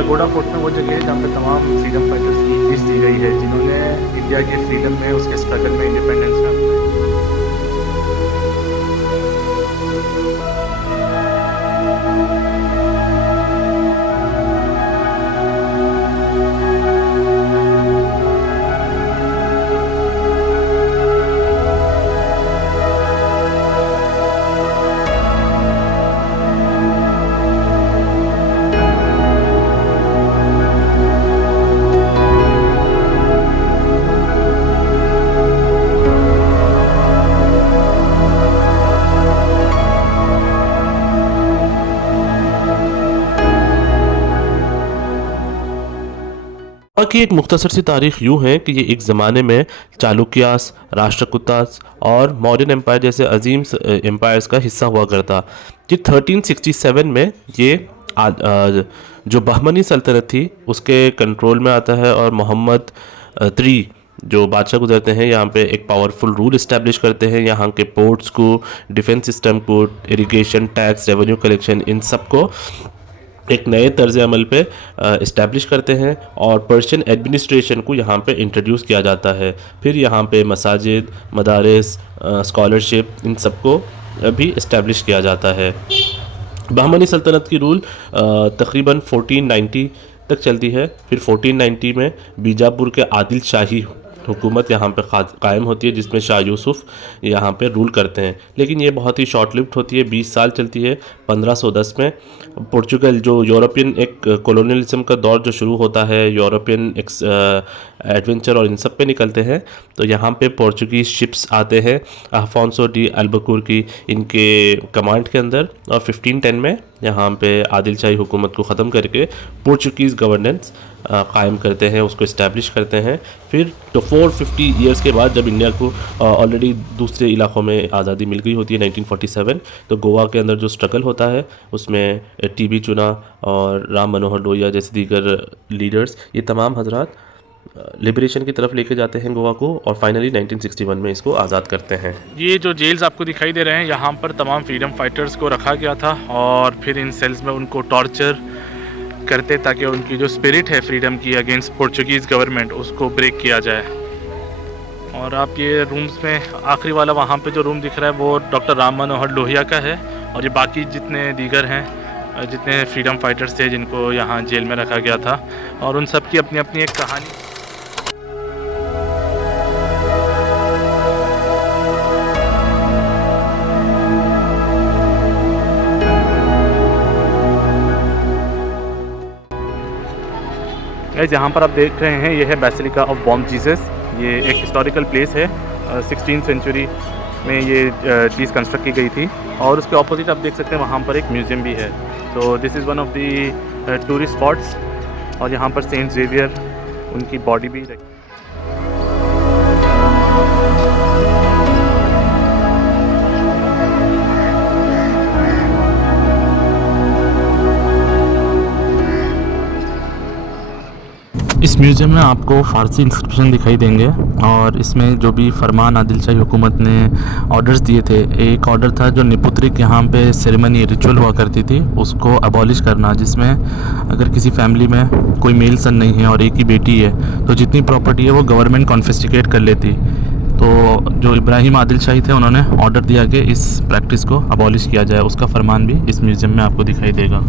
Aguada fort में वो जगह है जहाँ पे तमाम फ्रीडम फाइटर्स की फीस दी गई है जिन्होंने इंडिया के फ्रीडम में, उसके स्ट्रगल में, इंडिपेंडेंस में गोवा की एक मुख्तसर सी तारीख यूँ है कि ये एक ज़माने में चालुक्यास, राष्ट्रकूटास और मौर्यन एम्पायर जैसे अजीम एम्पायर्स का हिस्सा हुआ करता। ये 1367 में ये जो बहमनी सल्तनत थी उसके कंट्रोल में आता है और मोहम्मद III जो बादशाह गुजरते हैं यहाँ पे एक पावरफुल रूल इस्टेब्लिश करते हैं। यहाँ के पोर्ट्स को, डिफेंस सिस्टम को, इरिगेशन, टैक्स, रेवेन्यू कलेक्शन, इन सब को एक नए तर्ज अमल पे इस्टेब्लिश करते हैं और पर्शियन एडमिनिस्ट्रेशन को यहाँ पे इंट्रोड्यूस किया जाता है। फिर यहाँ पे मसाजिद, मदारिस, स्कॉलरशिप, इन सब को भी इस्टेब्लिश किया जाता है। बहमनी सल्तनत की रूल तकरीबन 1490 तक चलती है। फिर 1490 में बीजापुर के आदिल शाही हुकूमत यहाँ पे कायम होती है जिसमें शाह यूसुफ यहाँ पे रूल करते हैं, लेकिन ये बहुत ही शॉर्ट लिव्ड होती है, 20 साल चलती है। 1510 में पोर्चुगल जो यूरोपियन एक कॉलोनियलिज्म का दौर जो शुरू होता है, यूरोपियन एडवेंचर और इन सब पे निकलते हैं, तो यहाँ पे पोर्चुगीज़ शिप्स आते हैं अल्फोंसो डी अल्बुकुर्की इनके कमांड के अंदर, और 1510 में यहाँ पे आदिल शाही हुकूमत को ख़त्म करके पोर्चुगीज़ गवर्नेंस कायम करते हैं, उसको इस्टेब्लिश करते हैं। फिर तो 450 ईयर्स के बाद जब इंडिया को ऑलरेडी दूसरे इलाकों में आज़ादी मिल गई होती है 1947, तो गोवा के अंदर जो स्ट्रगल होता है उसमें टीबी चुना और राम मनोहर लोहिया जैसे दीगर लीडर्स, ये तमाम हजरात लिबरेशन की तरफ लेके जाते हैं गोवा को और फाइनली 1961 में इसको आज़ाद करते हैं। ये जो जेल्स आपको दिखाई दे रहे हैं यहाँ पर तमाम फ्रीडम फाइटर्स को रखा गया था और फिर इन सेल्स में उनको टॉर्चर करते ताकि उनकी जो स्पिरिट है फ्रीडम की अगेंस्ट पोर्चुगीज़ गवर्नमेंट उसको ब्रेक किया जाए। और आप ये रूम्स में आखिरी वाला वहाँ पे जो रूम दिख रहा है वो डॉक्टर राम मनोहर लोहिया का है, और ये बाकी जितने दीगर हैं, जितने फ्रीडम फाइटर्स थे जिनको यहाँ जेल में रखा गया था, और उन सब की अपनी अपनी एक कहानी। यहाँ पर आप देख रहे हैं ये है बेसिलिका ऑफ बॉम जीसस। ये एक हिस्टोरिकल प्लेस है, 16th सेंचुरी में ये चीज़ कंस्ट्रक्ट की गई थी, और उसके ऑपोजिट आप देख सकते हैं वहाँ पर एक म्यूज़ियम भी है। तो this is one of the tourist spots, और यहाँ पर सेंट जेवियर उनकी बॉडी भी रखी। इस म्यूज़ियम में आपको फ़ारसी इंस्क्रिप्शन दिखाई देंगे, और इसमें जो भी फरमान आदिल शाही हुकूमत ने ऑर्डर्स दिए थे, एक ऑर्डर था जो निपुत्रिक यहाँ पे सेरेमनी रिचुअल हुआ करती थी उसको अबॉलिश करना, जिसमें अगर किसी फैमिली में कोई मेल सन नहीं है और एक ही बेटी है तो जितनी प्रॉपर्टी है वो गवर्नमेंट कॉन्फिस्टिकेट कर लेती। तो जो इब्राहिम आदिल शाही थे उन्होंने ऑर्डर दिया कि इस प्रैक्टिस को अबॉलिश किया जाए, उसका फरमान भी इस म्यूज़ियम में आपको दिखाई देगा।